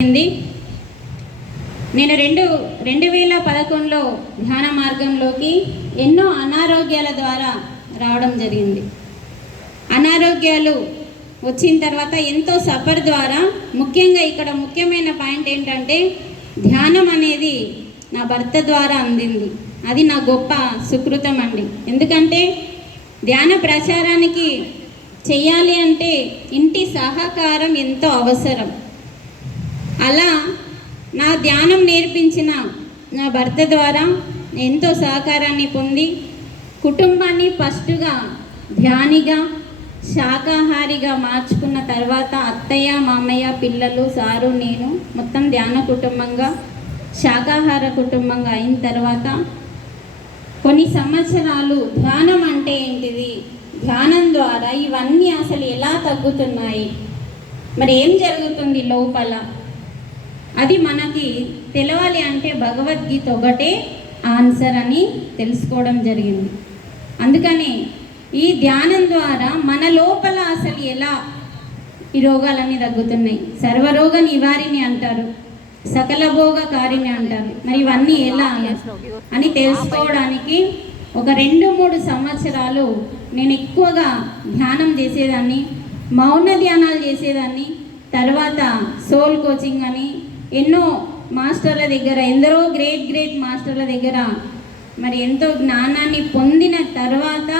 జరిగింది. నేను రెండు రెండు వేల పదకొండులో ధ్యాన మార్గంలోకి ఎన్నో అనారోగ్యాల ద్వారా రావడం జరిగింది. అనారోగ్యాలు వచ్చిన తర్వాత ఎంతో సఫర్ ద్వారా ముఖ్యంగా ఇక్కడ ముఖ్యమైన పాయింట్ ఏంటంటే ధ్యానం అనేది నా భర్త ద్వారా అందింది. అది నా గొప్ప సుకృతం అండి. ఎందుకంటే ధ్యాన ప్రచారానికి చేయాలి అంటే ఇంటి సహకారం ఎంతో అవసరం. అలా నా ధ్యానం నేర్పించిన నా భర్త ద్వారా ఎంతో సహకారాన్ని పొంది కుటుంబాన్ని ఫస్ట్గా ధ్యానిగా శాకాహారిగా మార్చుకున్న తర్వాత అత్తయ్య మామయ్య పిల్లలు సారు నేను మొత్తం ధ్యాన కుటుంబంగా శాకాహార కుటుంబంగా అయిన తర్వాత కొన్ని సంవత్సరాలు ధ్యానం అంటే ఏంటిది? ధ్యానం ద్వారా ఇవన్నీ అసలు ఎలా తగ్గుతున్నాయి? మరి ఏం జరుగుతుంది లోపల? అది మనకి తెలవాలి అంటే భగవద్గీత ఒకటే ఆన్సర్ అని తెలుసుకోవడం జరిగింది. అందుకని ఈ ధ్యానం ద్వారా మన లోపల అసలు ఎలా ఈ రోగాలన్నీ తగ్గుతున్నాయి? సర్వరోగ నివారిణి అంటారు సకల భోగ కారిణి అంటారు. మరి ఇవన్నీ ఎలా అని తెలుసుకోవడానికి ఒక రెండు మూడు సంవత్సరాలు నేను ఎక్కువగా ధ్యానం చేసేదాన్ని మౌన ధ్యానాలు చేసేదాన్ని తర్వాత సోల్ కోచింగ్ అని ఎన్నో మాస్టర్ల దగ్గర ఎందరో గ్రేట్ గ్రేట్ మాస్టర్ల దగ్గర మరి ఎంతో జ్ఞానాన్ని పొందిన తర్వాత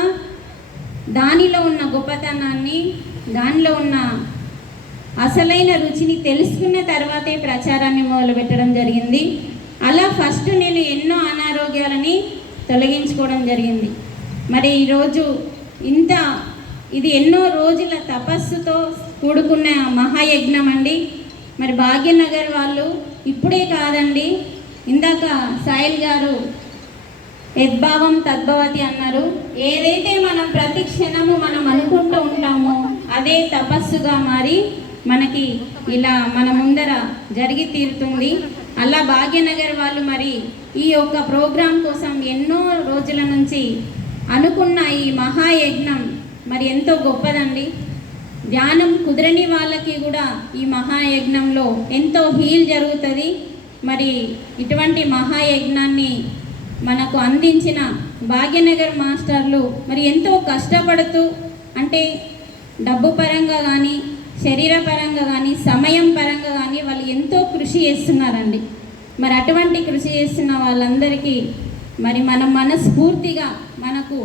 దానిలో ఉన్న గొప్పతనాన్ని దానిలో ఉన్న అసలైన రుచిని తెలుసుకున్న తర్వాతే ప్రచారాన్ని మొదలుపెట్టడం జరిగింది. అలా ఫస్ట్ నేను ఎన్నో అనారోగ్యాలని తొలగించుకోవడం జరిగింది. మరి ఈరోజు ఇంత ఇది ఎన్నో రోజుల తపస్సుతో కూడుకున్న మహాయజ్ఞం అండి. మరి భాగ్యనగర్ వాళ్ళు ఇప్పుడే కాదండి. ఇందాక సాయిల్ గారు యద్భావం తద్భవతి అన్నారు. ఏదైతే మనం ప్రతి క్షణము మనం అనుకుంటూ ఉంటామో అదే తపస్సుగా మారి మనకి ఇలా మన ముందర జరిగి తీరుతుంది. అలా భాగ్యనగర్ వాళ్ళు మరి ఈ యొక్క ప్రోగ్రాం కోసం ఎన్నో రోజుల నుంచి అనుకున్న ఈ మహాయజ్ఞం మరి ఎంతో గొప్పదండి. ధ్యానం కుదరని వాళ్ళకి కూడా ఈ మహాయజ్ఞంలో ఎంతో హీల్ జరుగుతుంది. మరి ఇటువంటి మహాయజ్ఞాన్ని మనకు అందించిన భాగ్యనగర్ మాస్టర్లు మరి ఎంతో కష్టపడుతూ అంటే డబ్బు పరంగా కానీ శరీర పరంగా కానీ సమయం పరంగా కానీ వాళ్ళు ఎంతో కృషి చేస్తున్నారండి. మరి అటువంటి కృషి చేస్తున్న వాళ్ళందరికీ మరి మనం మనస్ఫూర్తిగా మనకు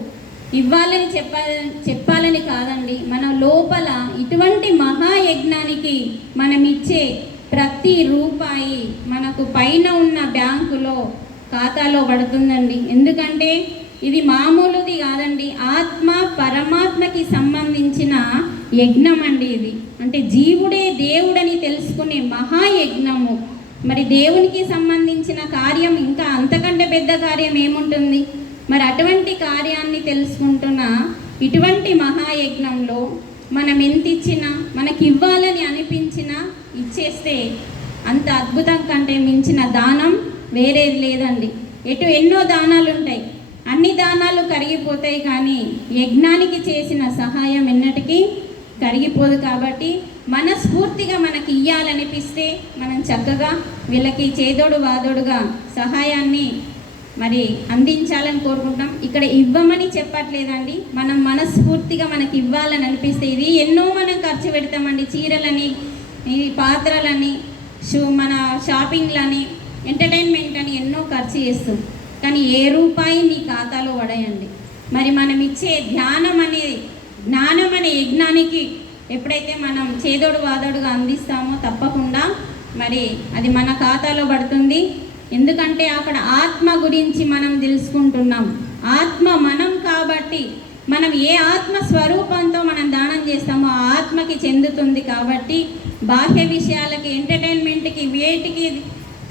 ఇవ్వాలని చెప్పాలని చెప్పాలని కాదండి. మన లోపల ఇటువంటి మహాయజ్ఞానికి మనం ఇచ్చే ప్రతి రూపాయి మనకు పైన ఉన్న బ్యాంకులో ఖాతాలో పడుతుందండి. ఎందుకంటే ఇది మామూలుది కాదండి. ఆత్మ పరమాత్మకి సంబంధించిన యజ్ఞం అండి ఇది. అంటే జీవుడే దేవుడని తెలుసుకునే మహాయజ్ఞము. మరి దేవునికి సంబంధించిన కార్యం ఇంకా అంతకంటే పెద్ద కార్యం ఏముంటుంది? మరి అటువంటి కార్యాన్ని తెలుసుకుంటున్న ఇటువంటి మహాయజ్ఞంలో మనం ఎంత ఇచ్చినా మనకి ఇవ్వాలని అనిపించినా ఇచ్చేస్తే అంత అద్భుతం కంటే మించిన దానం వేరేది లేదండి. ఎటు ఎన్నో దానాలు ఉంటాయి అన్ని దానాలు కరిగిపోతాయి కానీ యజ్ఞానికి చేసిన సహాయం ఎన్నటికీ కరిగిపోదు కాబట్టి మనస్ఫూర్తిగా మనకి ఇయ్యాలనిపిస్తే మనం చక్కగా వీళ్ళకి చేదోడు వాదోడుగా సహాయాన్ని మరి అందించాలని కోరుకుంటాం ఇక్కడ ఇవ్వమని చెప్పట్లేదండి. మనం మనస్ఫూర్తిగా మనకి ఇవ్వాలని అనిపిస్తే ఇది ఎన్నో మనం ఖర్చు పెడతామండి. చీరలని ఈ పాత్రలని షూ మన షాపింగ్లని ఎంటర్టైన్మెంట్ అని ఎన్నో ఖర్చు చేస్తాం. కానీ ఏ రూపాయి నీ ఖాతాలో పడేయండి. మరి మనం ఇచ్చే ధ్యానం అనే జ్ఞానం అనే యజ్ఞానికి ఎప్పుడైతే మనం చేదోడు వాదోడుగా అందిస్తామో తప్పకుండా మరి అది మన ఖాతాలో పడుతుంది. ఎందుకంటే అక్కడ ఆత్మ గురించి మనం తెలుసుకుంటున్నాం. ఆత్మ మనం కాబట్టి మనం ఏ ఆత్మ స్వరూపంతో మనం దానం చేస్తామో ఆ ఆత్మకి చెందుతుంది కాబట్టి బాహ్య విషయాలకి ఎంటర్టైన్మెంట్కి వేటికి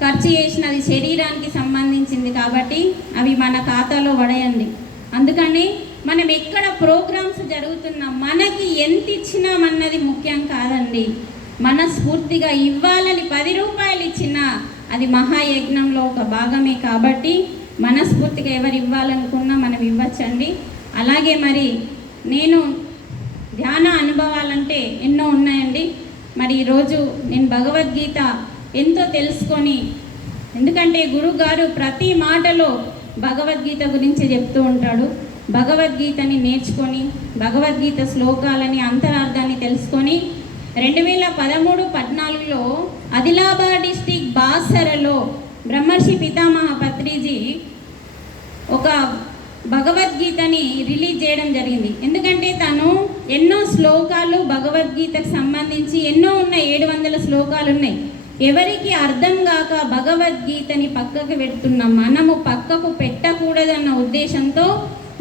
ఖర్చు చేసినది శరీరానికి సంబంధించింది కాబట్టి అవి మన ఖాతాలో పడేయండి. అందుకని మనం ఎక్కడ ప్రోగ్రామ్స్ జరుగుతున్నా మనకి ఎంత ఇచ్చినామన్నది ముఖ్యం కాదండి. మనస్ఫూర్తిగా ఇవ్వాలని పది రూపాయలు ఇచ్చినా అది మహాయజ్ఞంలో ఒక భాగమే కాబట్టి మనస్ఫూర్తిగా ఎవరు ఇవ్వాలనుకున్నా మనం ఇవ్వచ్చండి. అలాగే మరి నేను ధ్యాన అనుభవాలంటే ఎన్నో ఉన్నాయండి. మరి ఈరోజు నేను భగవద్గీత ఎంతో తెలుసుకొని ఎందుకంటే గురువు గారు ప్రతి మాటలో భగవద్గీత గురించి చెప్తూ ఉంటాడు. భగవద్గీతని నేర్చుకొని భగవద్గీత శ్లోకాలని అంతరార్థాన్ని తెలుసుకొని రెండు వేల పదమూడు పద్నాలుగులో ఆదిలాబాద్ డిస్టిక్ బాసరలో బ్రహ్మర్షి పితామహ పత్రిజీ ఒక భగవద్గీతని రిలీజ్ చేయడం జరిగింది. ఎందుకంటే తను ఎన్నో శ్లోకాలు భగవద్గీతకు సంబంధించి ఎన్నో ఉన్నాయి. ఏడు వందల శ్లోకాలు ఉన్నాయి. ఎవరికి అర్థం కాక భగవద్గీతని పక్కకు పెడుతున్నాం మనము పక్కకు పెట్టకూడదన్న ఉద్దేశంతో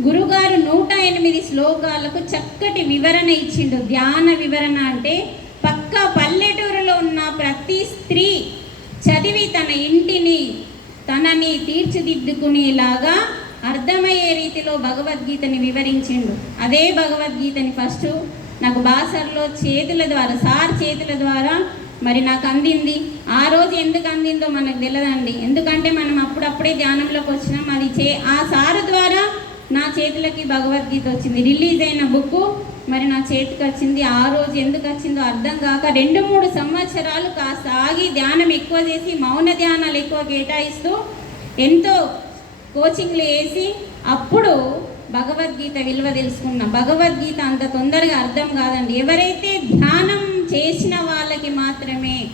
గురుగారు నూట ఎనిమిది శ్లోకాలకు చక్కటి వివరణ ఇచ్చిండు. ధ్యాన వివరణ అంటే పక్క పల్లెటూరులో ఉన్న ప్రతి స్త్రీ చదివి తన ఇంటిని తనని తీర్చిదిద్దుకునేలాగా అర్థమయ్యే రీతిలో భగవద్గీతని వివరించిండు. అదే భగవద్గీతని ఫస్ట్ నాకు బాసర్లో చేతుల ద్వారా సార్ చేతుల ద్వారా మరి నాకు అందింది. ఆ రోజు ఎందుకు అందిందో మనకు తెలియదండి ఎందుకంటే మనం అప్పుడప్పుడే ధ్యానంలోకి వచ్చినాం. అది చే ఆ సారు ద్వారా నా చేతులకి భగవద్గీత వచ్చింది. రిలీజ్ అయిన బుక్ మరి నా చేతికి వచ్చింది ఆ రోజు ఎందుకు వచ్చిందో అర్థం కాక రెండు మూడు సంవత్సరాలు కాస్త ఆగి ధ్యానం ఎక్కువ చేసి మౌన ధ్యానాలు ఎక్కువ కేటాయిస్తూ ఎంతో కోచింగ్లు వేసి అప్పుడు భగవద్గీత విలువ తెలుసుకున్నాం. భగవద్గీత అంత తొందరగా అర్థం కాదండి. ఎవరైతే ధ్యానం చేసిన వాళ్ళకి మాత్రమే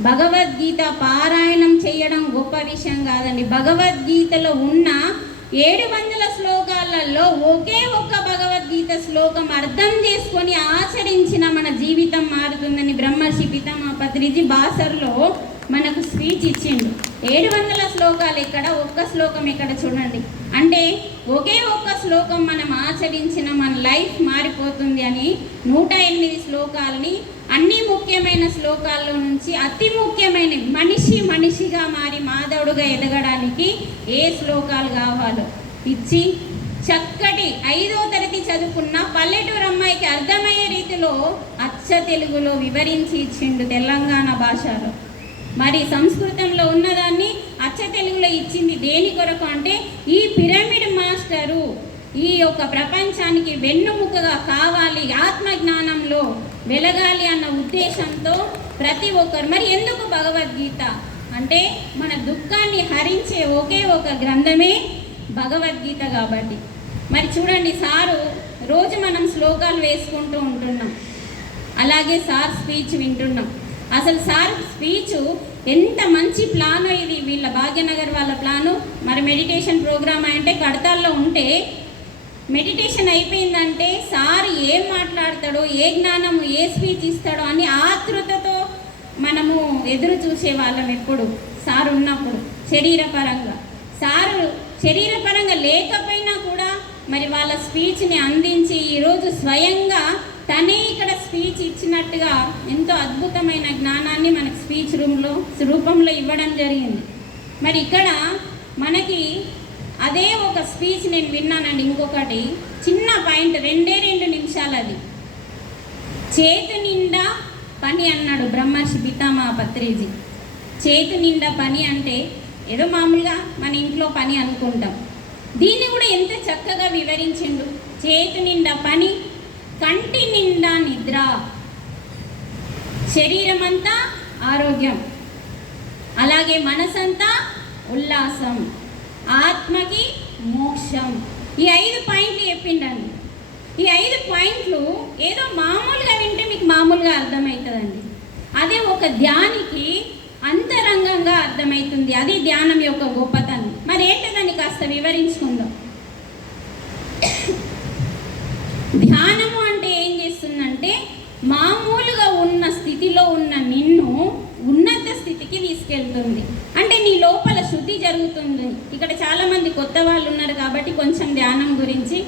భగవద్గీత పారాయణం చేయడం గొప్ప విషయం కాదండి. భగవద్గీతలో ఉన్న ఏడు వందల శ్లోకాలలో ఒకే ఒక్క భగవద్గీత శ్లోకం అర్థం చేసుకొని ఆచరించిన మన జీవితం మారుతుందని బ్రహ్మర్షి పితామహ పత్రిజీ బాసర్లో మనకు స్పీచ్ ఇచ్చిండు. ఏడు వందల శ్లోకాలు ఇక్కడ ఒక్క శ్లోకం ఇక్కడ చూడండి. అంటే ఒకే ఒక్క శ్లోకం మనం ఆచరించిన మన లైఫ్ మారిపోతుంది అని నూట ఎనిమిది శ్లోకాలని అన్ని ముఖ్యమైన శ్లోకాల్లో నుంచి అతి ముఖ్యమైన మనిషి మనిషిగా మారి మాధవుడుగా ఎదగడానికి ఏ శ్లోకాలు కావాలో ఇచ్చి చక్కటి ఐదో తరగతి చదువుకున్న పల్లెటూరు అమ్మాయికి అర్థమయ్యే రీతిలో అచ్చ తెలుగులో వివరించి ఇచ్చిండు తెలంగాణ భాషలో. మరి సంస్కృతంలో ఉన్నదాన్ని అచ్చ తెలుగులో ఇచ్చింది దేని కొరకు అంటే ఈ పిరమిడ్ మాస్టరు ఈ యొక్క ప్రపంచానికి వెన్నుముకగా కావాలి ఆత్మ జ్ఞానంలో వెలగాలి అన్న ఉద్దేశంతో ప్రతి ఒక్కరు మరి ఎందుకు భగవద్గీత? అంటే మన దుఃఖాన్ని హరించే ఒకే ఒక గ్రంథమే భగవద్గీత కాబట్టి. మరి చూడండి సారు రోజు మనం శ్లోకాలు వేసుకుంటూ ఉంటున్నాం. అలాగే సార్ స్పీచ్ వింటున్నాం. అసలు సార్ స్పీచ్ ఎంత మంచి ప్లాన్ ఇది? వీళ్ళ భాగ్యనగర్ వాళ్ళ ప్లాను మరి మెడిటేషన్ ప్రోగ్రామ్ అంటే కడతాల్లో ఉంటే మెడిటేషన్ అయిపోయిందంటే సార్ ఏం మాట్లాడతాడో ఏ జ్ఞానం ఏ స్పీచ్ ఇస్తాడో అని ఆతృతతో మనము ఎదురు చూసే వాళ్ళం ఎప్పుడు? సార్ ఉన్నప్పుడు శరీరపరంగా. సారు శరీరపరంగా లేకపోయినా కూడా మరి వాళ్ళ స్పీచ్ని అందించి ఈరోజు స్వయంగా తనే ఇక్కడ స్పీచ్ ఇచ్చినట్టుగా ఎంతో అద్భుతమైన జ్ఞానాన్ని మనకి స్పీచ్ రూమ్లో రూపంలో ఇవ్వడం జరిగింది. మరి ఇక్కడ మనకి అదే ఒక స్పీచ్ నేను విన్నానండి ఇంకొకటి. చిన్న పాయింట్ రెండే రెండు నిమిషాలు అది. చేతు నిండా పని అన్నాడు బ్రహ్మర్షి పితామా పత్రిజీ. చేతు నిండా పని అంటే ఏదో మామూలుగా మన ఇంట్లో పని అనుకుంటాం. దీన్ని కూడా ఎంత చక్కగా వివరించిండు. చేతు నిండా పని కంటి నిండా నిద్ర. శరీరం అంతా ఆరోగ్యం. అలాగే మనసంతా ఉల్లాసం. ఆత్మకి మోక్షం. ఈ ఐదు పాయింట్లు చెప్పిండండి. ఈ ఐదు పాయింట్లు ఏదో మామూలుగా వింటే మీకు మామూలుగా అర్థమవుతుందండి. అదే ఒక ధ్యానికి అంతరంగంగా అర్థమవుతుంది. అది ధ్యానం యొక్క గొప్పతనం. మరి ఏంటదని కాస్త వివరించుకుందాం. ధ్యానము మామూలుగా ఉన్న స్థితిలో ఉన్న నిన్ను ఉన్నత స్థితికి తీసుకెళ్తుంది. అంటే నీ లోపల శుద్ధి జరుగుతుంది. ఇక్కడ చాలామంది కొత్త వాళ్ళు ఉన్నారు కాబట్టి కొంచెం ధ్యానం గురించి.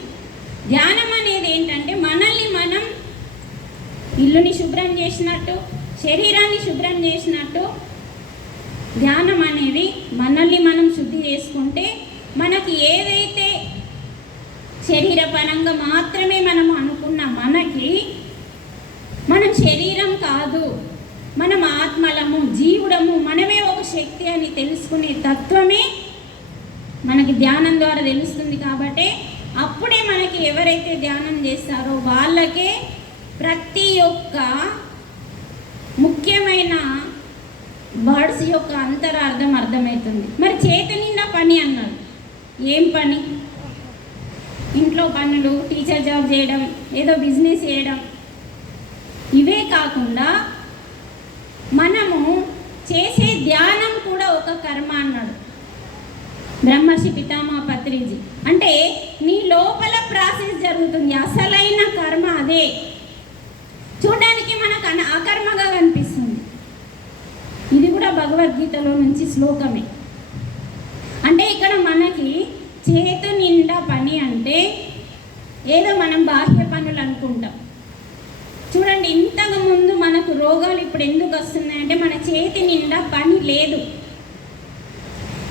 ధ్యానం అనేది ఏంటంటే మనల్ని మనం ఇల్లుని శుభ్రం చేసినట్టు శరీరాన్ని శుభ్రం చేసినట్టు ధ్యానం అనేది మనల్ని మనం శుద్ధి చేసుకుంటే మనకి ఏదైతే శరీరపరంగా మాత్రమే మనం అనుకున్న మనకి శరీరం కాదు. మనం ఆత్మలము జీవుడము మనమే ఒక శక్తి అని తెలుసుకునే తత్వమే మనకి ధ్యానం ద్వారా తెలుస్తుంది కాబట్టి అప్పుడే మనకి ఎవరైతే ధ్యానం చేస్తారో వాళ్ళకే ప్రతి ఒక్క ముఖ్యమైన వర్డ్స్ యొక్క అంతరార్థం అర్థమవుతుంది. మరి చేతి నిండా పని అన్నాడు. ఏం పని? ఇంట్లో పనులు టీచర్ జాబ్ చేయడం ఏదో బిజినెస్ చేయడం కాకుండా మనము చేసే ధ్యానం కూడా ఒక కర్మ అన్నాడు. బ్రహ్మర్షి పితామహ పత్రిజీ అంటే నీ లోపల ప్రాసెస్ జరుగుతుంది. అసలైన కర్మ అదే. చూడడానికి మనకు అన- అకర్మగా కనిపిస్తుంది. ఇది కూడా భగవద్గీతలో నుంచి శ్లోకమే. అంటే ఇక్కడ మనకి చేతు నిండా పని అంటే ఏదో మనం బాహ్య పనులు అనుకుంటాం. చూడండి ఇంతకు ముందు మనకు రోగాలు ఇప్పుడు ఎందుకు వస్తున్నాయంటే మన చేతి నిండా పని లేదు.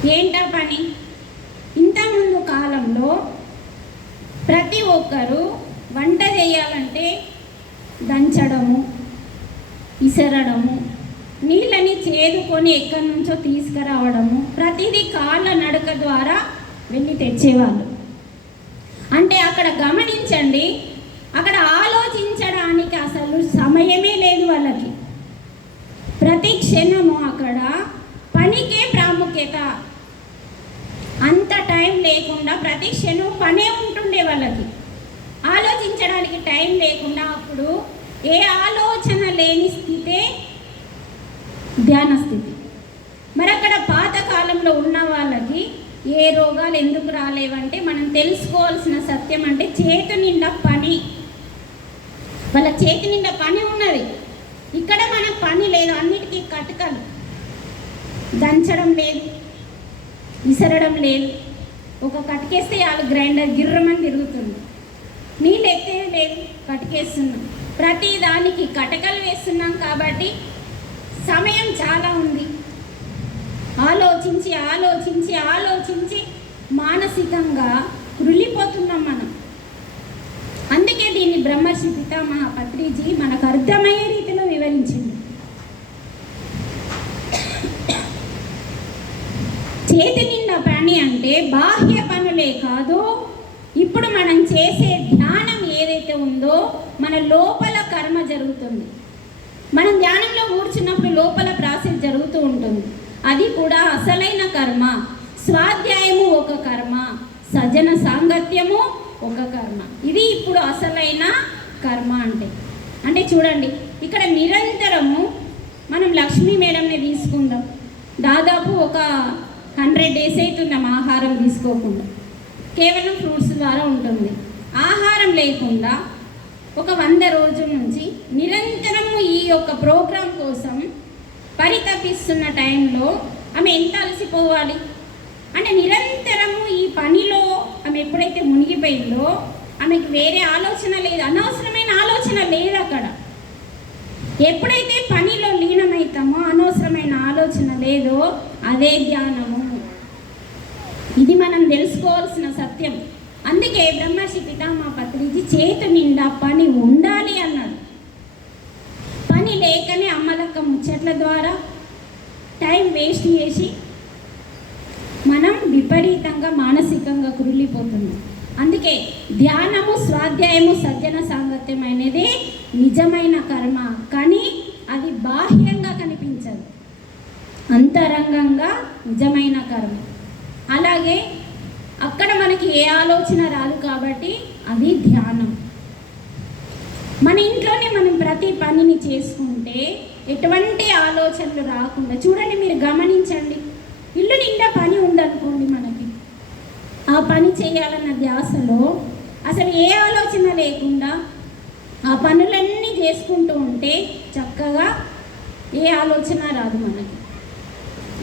ఏంటా పని? ఇంతకుముందు కాలంలో ప్రతి ఒక్కరూ వంట చేయాలంటే దంచడము ఇసరడము నీళ్ళని చేదుకొని ఎక్కడి నుంచో తీసుకురావడము ప్రతిదీ కాళ్ళ నడక ద్వారా వెళ్ళి తెచ్చేవాళ్ళు. అంటే అక్కడ గమనించండి అక్కడ ఆలోచించండి. ఆలోచించడానికి అసలు సమయమే లేదు వాళ్ళకి. ప్రతి క్షణము అక్కడ పనికే ప్రాముఖ్యత. అంత టైం లేకుండా ప్రతి క్షణం పనే ఉంటుండే వాళ్ళకి. ఆలోచించడానికి టైం లేకుండా అప్పుడు ఏ ఆలోచన లేని స్థితే ధ్యాన స్థితి. మరి అక్కడ పాతకాలంలో ఉన్న వాళ్ళకి ఏ రోగాలు ఎందుకు రాలేవంటే మనం తెలుసుకోవాల్సిన సత్యం అంటే చేతు నిండా పని. వాళ్ళ చేతి నిండా పని ఉన్నది. ఇక్కడ మనకు పని లేదు అన్నిటికీ కటకలు. దంచడం లేదు విసరడం లేదు. ఒక కటికేస్తే వాళ్ళు గ్రైండర్ గిర్రమని తిరుగుతుంది నీళ్ళు ఎత్తేది లేదు కటికేస్తున్నాం. ప్రతి దానికి కటకలు వేస్తున్నాం కాబట్టి సమయం చాలా ఉంది. ఆలోచించి ఆలోచించి ఆలోచించి మానసికంగా కృలిపోతున్నాం మనం. అందుకే దీన్ని బ్రహ్మర్షి పితామహ పత్రిజీ మనకు అర్థమయ్యే రీతిలో వివరించింది. చేతి నిండా పని అంటే బాహ్య పనులే కాదు. ఇప్పుడు మనం చేసే ధ్యానం ఏదైతే ఉందో మన లోపల కర్మ జరుగుతుంది. మనం ధ్యానంలో కూర్చున్నప్పుడు లోపల ప్రాసెస్ జరుగుతూ ఉంటుంది. అది కూడా అసలైన కర్మ. స్వాధ్యాయము ఒక కర్మ. సజన సాంగత్యము ఒక కర్మ. ఇది ఇప్పుడు అసలైన కర్మ అంటే. అంటే చూడండి ఇక్కడ నిరంతరము మనం లక్ష్మీ మేడంని తీసుకుందాం. దాదాపు ఒక హండ్రెడ్ డేస్ అవుతుందాం ఆహారం తీసుకోకుండా. కేవలం ఫ్రూట్స్ ద్వారా ఉంటుంది. ఆహారం లేకుండా ఒక వంద రోజుల నుంచి నిరంతరము ఈ యొక్క ప్రోగ్రాం కోసం పరితపిస్తున్న టైంలో ఆమె ఎంత అలసిపోవాలి? అంటే నిరంతరము ఈ పనిలో ఆమె ఎప్పుడైతే మునిగిపోయిందో ఆమెకు వేరే ఆలోచన లేదు అనవసరమైన ఆలోచన లేదు అక్కడ. ఎప్పుడైతే పనిలో లీనమవుతామో అనవసరమైన ఆలోచన లేదో అదే ధ్యానము ఇది మనం తెలుసుకోవాల్సిన సత్యం. అందుకే బ్రహ్మర్షి పితామా పత్రిజీ చేతు నిండా పని ఉండాలి అన్నాడు పని లేకనే అమ్మలక్క ముచ్చట్ల ద్వారా టైం వేస్ట్ చేసి మనం విపరీతంగా మానసికంగా కురిలిపోతున్నాం. అందుకే ధ్యానము స్వాధ్యాయము సజ్జన సాంగత్యం అనేది నిజమైన కర్మ. కానీ అది బాహ్యంగా కనిపించదు. అంతరంగంగా నిజమైన కర్మ. అలాగే అక్కడ మనకి ఏ ఆలోచన రాదు కాబట్టి అది ధ్యానం. మన ఇంట్లోనే మనం ప్రతి పనిని చేసుకుంటే ఎటువంటి ఆలోచనలు రాకుండా చూడండి మీరు గమనించండి ఇల్లు నిండా పని ఉందనుకోండి మనకి. ఆ పని చేయాలన్న ధ్యాసలో అసలు ఏ ఆలోచన లేకుండా ఆ పనులన్నీ చేసుకుంటూ ఉంటే చక్కగా ఏ ఆలోచన రాదు మనకి.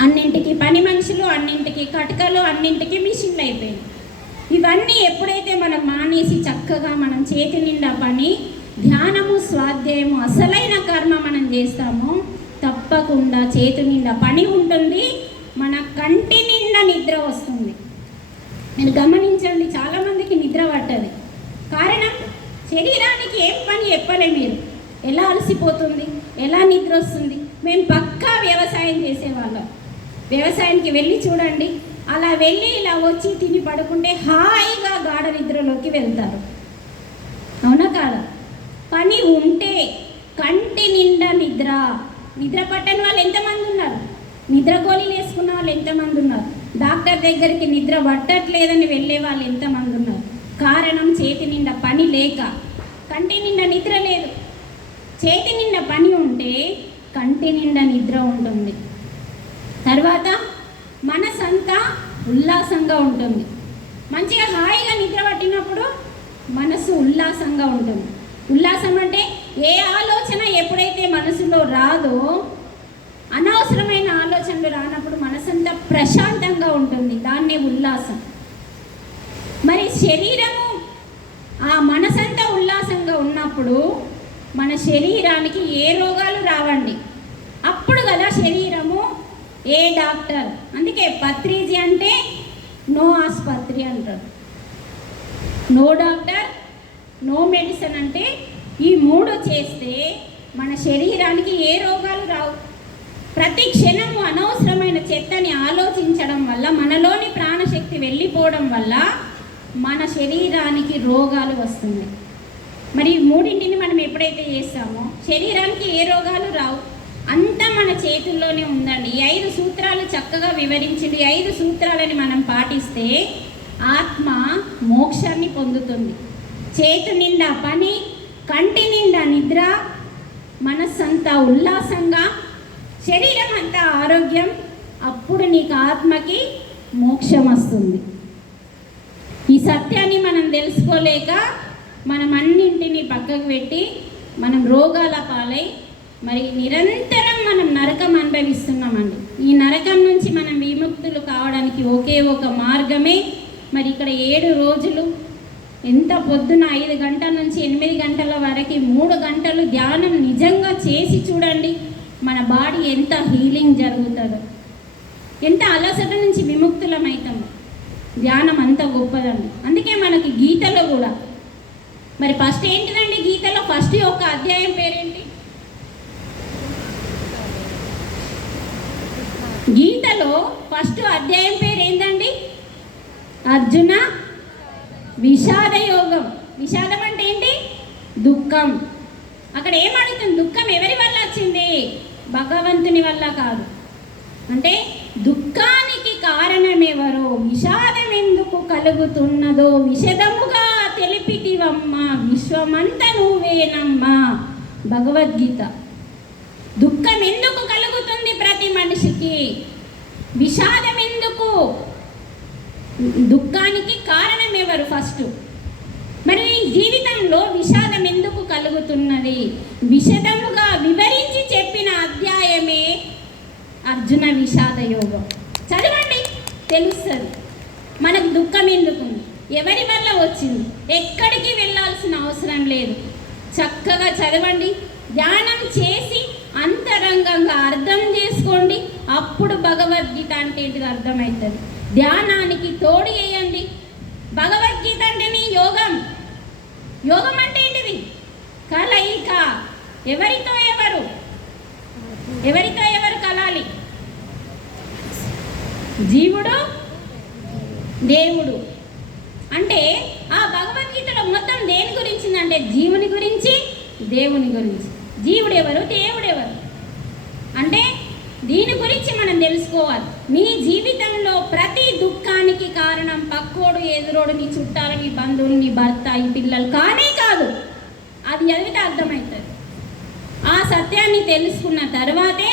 అన్నింటికి పని మనుషులు అన్నింటికి కటకలు అన్నింటికి మిషన్లు అయిపోయాయి ఇవన్నీ ఎప్పుడైతే మనం మానేసి చక్కగా మనం చేతి నిండా పని ధ్యానము స్వాధ్యాయము అసలైన కర్మ మనం చేస్తామో తప్పకుండా చేతి నిండా పని ఉంటుంది. మన కంటి నిండా నిద్ర వస్తుంది. మీరు గమనించండి చాలామందికి నిద్ర పట్టదు. కారణం శరీరానికి ఏం పని చెప్పలే మీరు. ఎలా అలసిపోతుంది ఎలా నిద్ర వస్తుంది? మేము పక్కా వ్యవసాయం చేసేవాళ్ళం. వ్యవసాయానికి వెళ్ళి చూడండి అలా వెళ్ళి ఇలా వచ్చి తిని పడుకుంటే హాయిగా గాఢ నిద్రలోకి వెళ్తారు. అవునా కాదా? పని ఉంటే కంటి నిండా నిద్ర. నిద్ర పట్టని వాళ్ళు ఎంతమంది ఉన్నారు? నిద్ర గోళీలు వేసుకున్న వాళ్ళు ఎంతమంది ఉన్నారు? డాక్టర్ దగ్గరికి నిద్ర పట్టట్లేదని వెళ్ళే వాళ్ళు ఎంతమంది ఉన్నారు? కారణం చేతి నిండా పని లేక కంటి నిండా నిద్ర లేదు. చేతి నిండా పని ఉంటే కంటి నిండా నిద్ర ఉంటుంది. తర్వాత మనసంతా ఉల్లాసంగా ఉంటుంది. మంచిగా హాయిగా నిద్ర పట్టినప్పుడు మనసు ఉల్లాసంగా ఉంటుంది. ఉల్లాసం అంటే ఏ ఆలోచన ఎప్పుడైతే మనసులో రాదో అనవసరమైన ఆలోచనలు రానప్పుడు మనసంతా ప్రశాంతంగా ఉంటుంది దాన్నే ఉల్లాసం. మరి శరీరము ఆ మనసంతా ఉల్లాసంగా ఉన్నప్పుడు మన శరీరానికి ఏ రోగాలు రావండి. అప్పుడు కదా శరీరము ఏ డాక్టర్? అందుకే పత్రిజీ అంటే నో ఆసుపత్రి అంటారు. నో డాక్టర్ నో మెడిసిన్ అంటే ఈ మూడు చేస్తే మన శరీరానికి ఏ రోగాలు రావు. ప్రతి క్షణము అనవసరమైన చెత్తని ఆలోచించడం వల్ల మనలోని ప్రాణశక్తి వెళ్ళిపోవడం వల్ల మన శరీరానికి రోగాలు వస్తున్నాయి. మరి మూడింటిని మనం ఎప్పుడైతే చేస్తామో శరీరానికి ఏ రోగాలు రావు? అంతా మన చేతుల్లోనే ఉందండి. ఈ ఐదు సూత్రాలు చక్కగా వివరించింది. ఐదు సూత్రాలని మనం పాటిస్తే ఆత్మ మోక్షాన్ని పొందుతుంది. చేతు నిండా పని కంటి నిండా నిద్ర మనస్సంతా ఉల్లాసంగా శరీరం అంతా ఆరోగ్యం అప్పుడు నీకు ఆత్మకి మోక్షం వస్తుంది. ఈ సత్యాన్ని మనం తెలుసుకోలేక మనం అన్నింటినీ పక్కకు పెట్టి మనం రోగాల పాలై మరి నిరంతరం మనం నరకం అనుభవిస్తున్నామండి. ఈ నరకం నుంచి మనం విముక్తులు కావడానికి ఒకే ఒక మార్గమే మరి ఇక్కడ ఏడు రోజులు. ఎంత పొద్దున ఐదు గంటల నుంచి ఎనిమిది గంటల వరకు మూడు గంటలు ధ్యానం నిజంగా చేసి చూడండి. మన బాడీ ఎంత హీలింగ్ జరుగుతుందో ఎంత అలసట నుంచి విముక్తులమవుతాము ధ్యానం అంత గొప్పదండి. అందుకే మనకి గీతలో కూడా మరి ఫస్ట్ ఏంటిదండి గీతలో? ఫస్ట్ యొక్క అధ్యాయం పేరేంటి? గీతలో ఫస్ట్ అధ్యాయం పేరు ఏంటండి అర్జున విషాద యోగం విషాదం అంటే ఏంటి? దుఃఖం. అక్కడ ఏం దుఃఖం ఎవరి వల్ల వచ్చింది? భగవంతుని వల్ల కాదు. అంటే దుఃఖానికి కారణమెవరో? విషాదం ఎందుకు కలుగుతున్నదో విషదముగా తెలిపితివమ్మా. విశ్వమంత నువ్వేనమ్మా. భగవద్గీత. దుఃఖం ఎందుకు కలుగుతుంది ప్రతి మనిషికి? విషాదం ఎందుకు? దుఃఖానికి కారణం ఎవరు ఫస్ట్? మరి నీ జీవితంలో విషాదం ఎందుకు కలుగుతున్నది? విషదముగా వివరించి చెప్పిన అధ్యాయమే అర్జున విషాద యోగం. చదవండి తెలుస్తుంది. మనకు దుఃఖం ఎందుకు ఎవరి వల్ల వచ్చింది? ఎక్కడికి వెళ్ళాల్సిన అవసరం లేదు. చక్కగా చదవండి. ధ్యానం చేసి అంతరంగంగా అర్థం చేసుకోండి. అప్పుడు భగవద్గీత అంటే ఏంటిది అర్థమవుతుంది. ధ్యానానికి తోడు వేయండి భగవద్గీత అంటేనే యోగం. యోగం అంటే ఏంటిది? కలయిక. ఎవరితో ఎవరు? ఎవరితో ఎవరు కలాలి? జీవుడు దేవుడు. అంటే ఆ భగవద్గీతలో మొత్తం దేని గురించిందంటే జీవుని గురించి దేవుని గురించి. జీవుడు ఎవరు? దేవుడు ఎవరు? దీని గురించి మనం తెలుసుకోవాలి. మీ జీవితంలో ప్రతి దుఃఖానికి కారణం పక్కోడు ఎదురోడు నీ చుట్టాలు నీ బంధువులు నీ భర్త ఈ పిల్లలు కానీ కాదు. అది చదివితే అర్థమవుతుంది. ఆ సత్యాన్ని తెలుసుకున్న తర్వాతే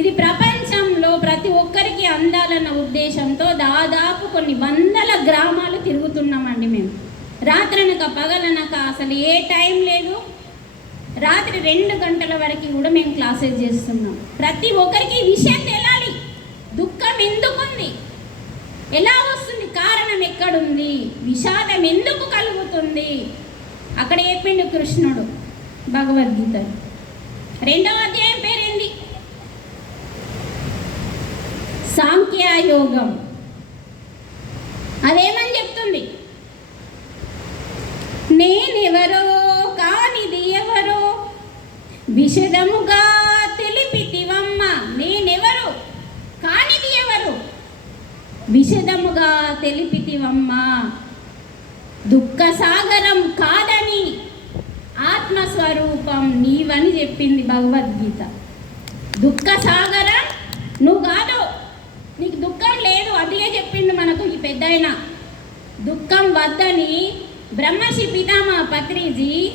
ఇది ప్రపంచంలో ప్రతి ఒక్కరికి అందాలన్న ఉద్దేశంతో దాదాపు కొన్ని వందల గ్రామాలు తిరుగుతున్నామండి మేము. రాత్రనక పగలనక అసలు ఏ టైం లేదు. రాత్రి రెండు గంటల వరకు కూడా మేము క్లాసెస్ చేస్తున్నాం. ప్రతి ఒక్కరికి విషయం తెలాలి. దుఃఖం ఎందుకుంది? ఎలా వస్తుంది? కారణం ఎక్కడుంది? విషాదం ఎందుకు కలుగుతుంది? అక్కడ చెప్పిండు కృష్ణుడు భగవద్గీత రెండవ అధ్యాయం పేరేంది? సాంఖ్యయోగం. అదేమని చెప్తుంది? విషదముగా తెలిపితివమ్మ. నేనెవరు? కానిది ఎవరు? విషదముగా తెలిపితివమ్మ. దుఃఖ సాగరం కాదని ఆత్మస్వరూపం నీవని చెప్పింది భగవద్గీత. దుఃఖ సాగరం నువ్వు కాదు. నీకు దుఃఖం లేదు అదే చెప్పిండు మనకు ఈ పెద్దయిన. దుఃఖం వద్దని బ్రహ్మర్షి పితామా పత్రిజీ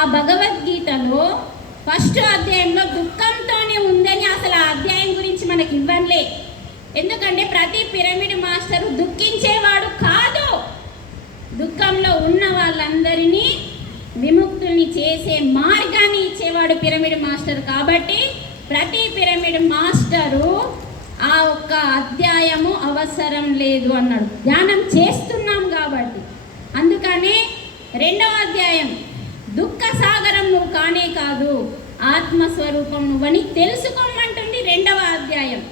ఆ భగవద్గీతలో ఫస్ట్ అధ్యాయంలో దుఃఖంతోనే ఉందని అసలు ఆ అధ్యాయం గురించి మనకి ఇవ్వనులే ఎందుకంటే ప్రతి పిరమిడ్ మాస్టరు దుఃఖించేవాడు కాదు. దుఃఖంలో ఉన్న వాళ్ళందరినీ విముక్తుల్ని చేసే మార్గాన్ని ఇచ్చేవాడు పిరమిడ్ మాస్టర్ కాబట్టి ప్రతి పిరమిడ్ మాస్టరు ఆ ఒక్క అధ్యాయము అవసరం లేదు అన్నాడు. ధ్యానం చేస్తున్నాం కాబట్టి. అందుకనే రెండవ అధ్యాయం దుఃఖ సా నువ్వు కానే కాదు ఆత్మస్వరూపం నువ్వని తెలుసుకోమంటుంది రెండవ అధ్యాయం.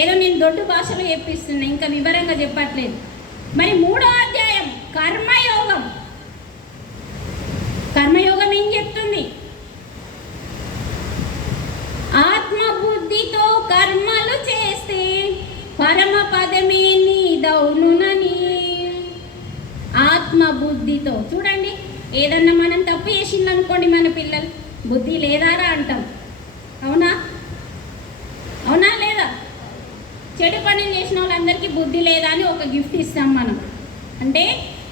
ఏదో నేను దొడ్డు భాషలో చెప్పిస్తున్నా ఇంకా వివరంగా చెప్పట్లేదు. మరి మూడో అధ్యాయం కర్మయోగం. కర్మయోగం ఏం చెప్తుంది? ఆత్మబుద్ధితో కర్మలు చేస్తే పరమ పదమే నీదౌనునని ఆత్మబుద్ధితో చూడండి. ఏదన్నా మనం తప్పు చేసింది అనుకోండి మన పిల్లలు బుద్ధి లేదారా అంటాం. అవునా? అవునా లేదా? చెడు పనులు చేసిన వాళ్ళందరికీ బుద్ధి లేదా అని ఒక గిఫ్ట్ ఇస్తాం మనం. అంటే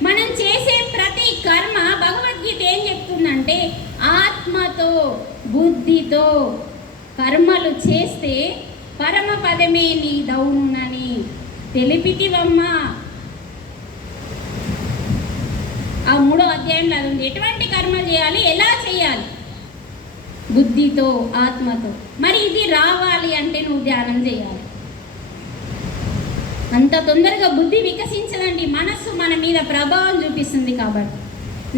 మనం చేసే ప్రతి కర్మ భగవద్గీత ఏం చెప్తుందంటే ఆత్మతో బుద్ధితో కర్మలు చేస్తే పరమ పదమే నీ దౌనునని తెలిపితివమ్మా ఆ మూడో అధ్యాయంలో అది ఉంది. ఎటువంటి కర్మ చేయాలి? ఎలా చేయాలి? బుద్ధితో ఆత్మతో. మరి ఇది రావాలి అంటే నువ్వు ధ్యానం చేయాలి. అంత తొందరగా బుద్ధి వికసించదండి. మనస్సు మన మీద ప్రభావం చూపిస్తుంది కాబట్టి.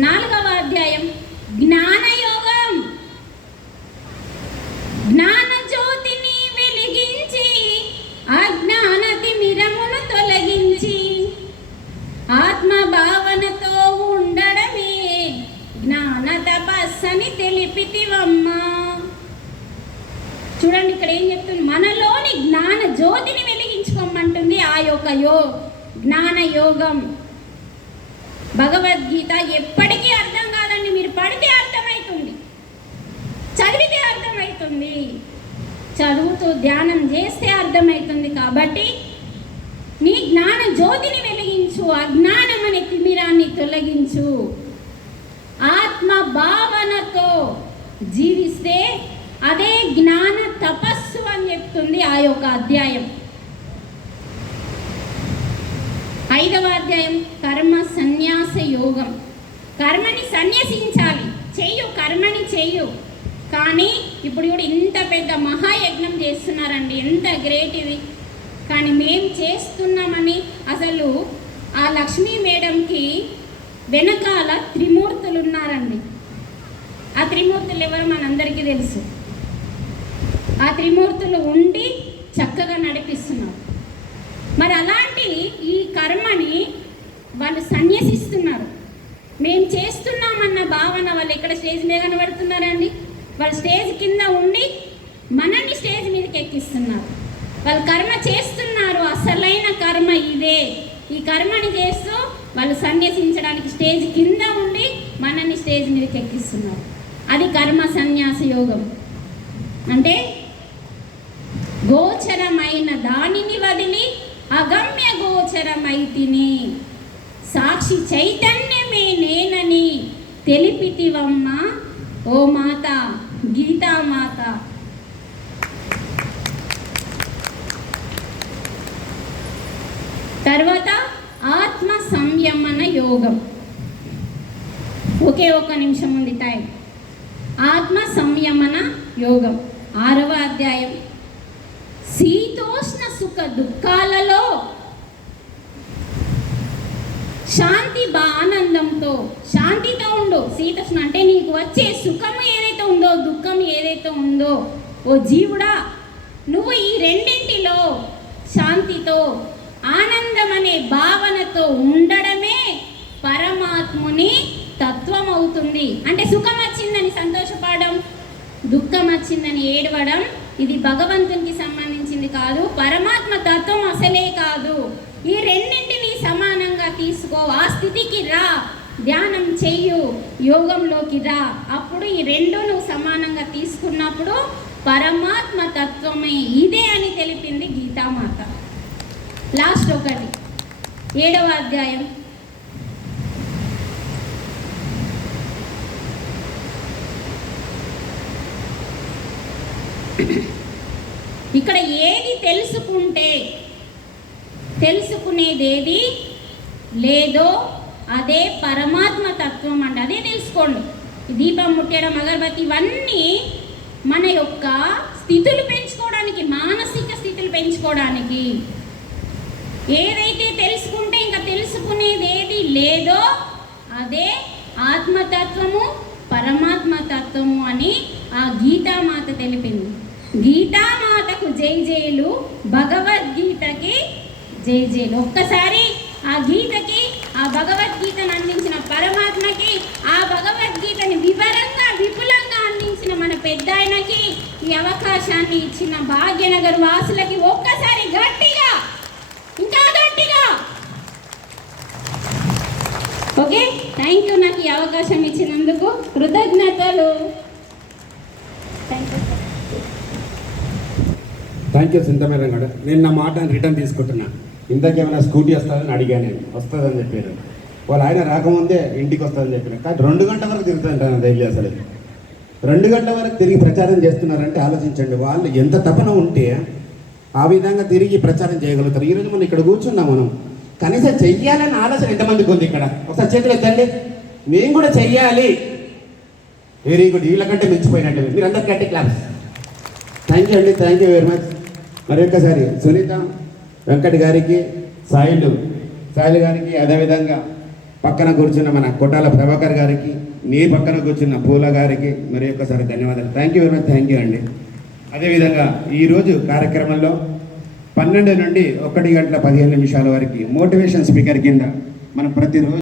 నాలుగవ అధ్యాయం. జ్ఞానయోగం. జ్ఞాన జ్యోతిని వెలిగించి అజ్ఞాన తిమిరమును తొలగించి ఆత్మభావ భావనతో ఉండడమే జ్ఞాన తపస్సని తెలిపితివమ్మా చూడండి ఇక్కడ ఏం చెప్తుంది? మనలోని జ్ఞాన జ్యోతిని వెలిగించుకోమంటుంది ఆ యొక్క యో జ్ఞాన యోగం. భగవద్గీత ఎప్పటికీ అర్థం కాదండి. మీరు పడితే అర్థమవుతుంది చదివితే అర్థమవుతుంది చదువుతూ ధ్యానం చేస్తే అర్థమవుతుంది కాబట్టి నీ జ్ఞాన జ్యోతిని వెలిగించు అజ్ఞానం అనే తిమిరాన్ని తొలగించు. ఆత్మ భావ భావనతో జీవిస్తే అదే జ్ఞాన తపస్సు అని చెప్తుంది ఆ యొక్క అధ్యాయం. ఐదవ అధ్యాయం కర్మ సన్యాస యోగం. కర్మని సన్యసించాలి. చెయ్యు కర్మని చెయ్యు. కానీ ఇప్పుడు కూడా ఇంత పెద్ద మహాయజ్ఞం చేస్తున్నారండి. ఎంత గ్రేట్ ఇది. కానీ మేం చేస్తున్నామని అసలు ఆ లక్ష్మీ మేడంకి వెనకాల త్రిమూర్తులు ఉన్నారండి త్రిమూర్తులు ఎవరు మనందరికీ తెలుసు. ఆ త్రిమూర్తులు ఉండి చక్కగా నడిపిస్తున్నారు. మరి అలాంటి ఈ కర్మని వాళ్ళు సన్యసిస్తున్నారు. మేము చేస్తున్నామన్న భావన వాళ్ళు ఎక్కడ స్టేజ్ మీద కనబడుతున్నారండి? వాళ్ళు స్టేజ్ కింద ఉండి మనల్ని స్టేజ్ మీదకి ఎక్కిస్తున్నారు. వాళ్ళు కర్మ చేస్తున్నారు. అసలైన కర్మ ఇదే. ఈ కర్మని చేస్తూ వాళ్ళు సన్యసించడానికి స్టేజ్ కింద ఉండి మనల్ని స్టేజ్ మీదకి ఎక్కిస్తున్నారు. అది కర్మ సన్యాస యోగం. అంటే గోచరమైన దానిని వదిలి అగమ్య గోచరమైతిని. సాక్షి చైతన్యమే నేనని తెలిపితివమ్మ ఓ మాత గీతామాత తర్వాత ఆత్మ సంయమన యోగం. ఒకే ఒక నిమిషం ఉంది టైం. యోగం. ఆరవ అధ్యాయం. శీతోష్ణ సుఖ దుఃఖాలలో శాంతి బా ఆనందంతో శాంతితో ఉండు. శీతోష్ణ అంటే నీకు వచ్చే సుఖం ఏదైతే ఉందో దుఃఖం ఏదైతే ఉందో ఓ జీవుడా నువ్వు ఈ రెండింటిలో శాంతితో ఆనందం అనే భావనతో ఉండడమే పరమాత్ముని తత్వం అవుతుంది అంటే సుఖం దుఃఖం వచ్చిందని ఏడవడం ఇది భగవంతునికి సంబంధించింది కాదు పరమాత్మ తత్వం అసలే కాదు. ఈ రెండింటిని సమానంగా తీసుకో ఆ స్థితికి రా ధ్యానం చెయ్యు యోగంలోకి రా. అప్పుడు ఈ రెండు నువ్వు సమానంగా తీసుకున్నప్పుడు పరమాత్మ తత్వమే ఇదే అని తెలిపింది గీతామాత. లాస్ట్ ఒకటి ఏడవ అధ్యాయం. ఇక్కడ ఏది తెలుసుకుంటే తెలుసుకునేది ఏది లేదో అదే పరమాత్మ తత్వం అండి. అదే తెలుసుకోండి. దీపం ముట్టడం అగరబత్తి ఇవన్నీ మన యొక్క స్థితులు పెంచుకోవడానికి మానసిక స్థితులు పెంచుకోవడానికి ఏదైతే తెలుసుకుంటే ఇంకా తెలుసుకునేది ఏది లేదో అదే ఆత్మతత్వము పరమాత్మ తత్వము అని ఆ గీతామాత తెలిపింది. గీతామాతకు జై జైలు భగవద్గీతకి జై జైలు ఒక్కసారి ఆ గీతకి ఆ భగవద్గీతను అందించిన పరమాత్మకి ఆ భగవద్గీతని వివరంగా విపులంగా అందించిన మన పెద్ద ఆయనకి ఈ అవకాశాన్ని ఇచ్చిన భాగ్యనగర్ వాసులకి ఒక్కసారి గట్టిగా ఇంకా గట్టిగా. ఓకే? థ్యాంక్ యూ నాకు ఈ అవకాశం ఇచ్చినందుకు కృతజ్ఞతలు థ్యాంక్ యూ థ్యాంక్ యూ సింతమేరం గడ నేను నా మాట రిటర్న్ తీసుకుంటున్నా. ఇంతకేమైనా స్కూటీ వస్తుందని అడిగాను నేను. వస్తుందని చెప్పారు. వాళ్ళు ఆయన రాకముందే ఇంటికి వస్తుందని చెప్పారు. కానీ రెండు గంటల వరకు తిరుగుతుంటాను డైలీ అసలు. రెండు గంటల వరకు తిరిగి ప్రచారం చేస్తున్నారంటే ఆలోచించండి. వాళ్ళు ఎంత తపన ఉంటే ఆ విధంగా తిరిగి ప్రచారం చేయగలుగుతారు. ఈరోజు మనం ఇక్కడ కూర్చున్నాం మనం. కనీసం చెయ్యాలని ఆలోచన ఎంతమందికి ఉంది ఇక్కడ? ఒకసారి చేతులు ఎత్తండి. మేము కూడా చెయ్యాలి. వెరీ గుడ్ వీళ్ళకంటే మించిపోయినట్టు మీరు అందరు కట్టి క్లాప్స్ థ్యాంక్ యూ అండి. థ్యాంక్ యూ వెరీ మచ్ మరొకసారి సునీత వెంకట్ గారికి సాయిలు సాయిలు గారికి అదేవిధంగా పక్కన కూర్చున్న మన కొట్టాల ప్రభాకర్ గారికి నీ పక్కన కూర్చున్న పూల గారికి మరి ఒక్కసారి ధన్యవాదాలు. Thank you very much thank you అండి. అదేవిధంగా ఈరోజు కార్యక్రమంలో పన్నెండు నుండి ఒకటి గంటల పదిహేను నిమిషాల వరకు మోటివేషన్ స్పీకర్ కింద మనం ప్రతిరోజు